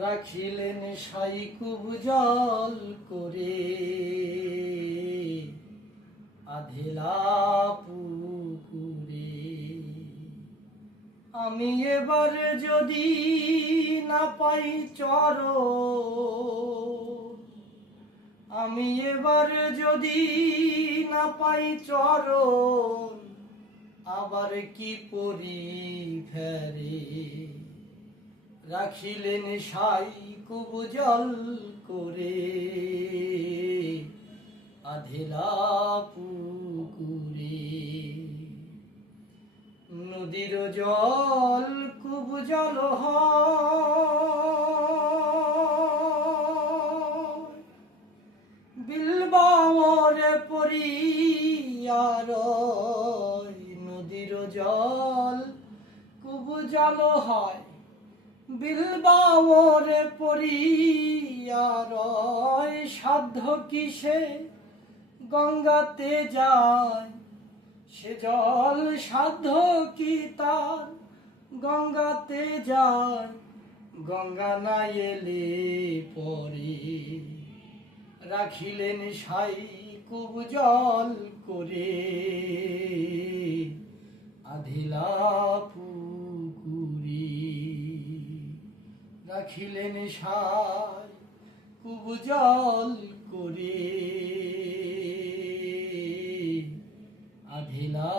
রাখিলেন সাই কুব জল করে আধেলা পুকুরে। আমি এবার যদি না পাই চরণ, আমি এবার যদি না পাই চরণ, আবার কি পরি ফেরে। রাখিলেন সাই কুব জল করে আধেলা পুকুরে। নদীর জল কুব জল হয়, বিলবাওরে পরিয়ার। নদীর জল কুব জল হয়, বিলবাওরে পরিয়ার। সাধ্য কিসে গঙ্গাতে যায়, সে জল সাধ্য কি তার গঙ্গাতে যায়। গঙ্গা না এলে পরে রাখিলেন সাই কুব জল করে আধেলা পুকুরে। রাখিলেন সাই কুব জল করে আধেলা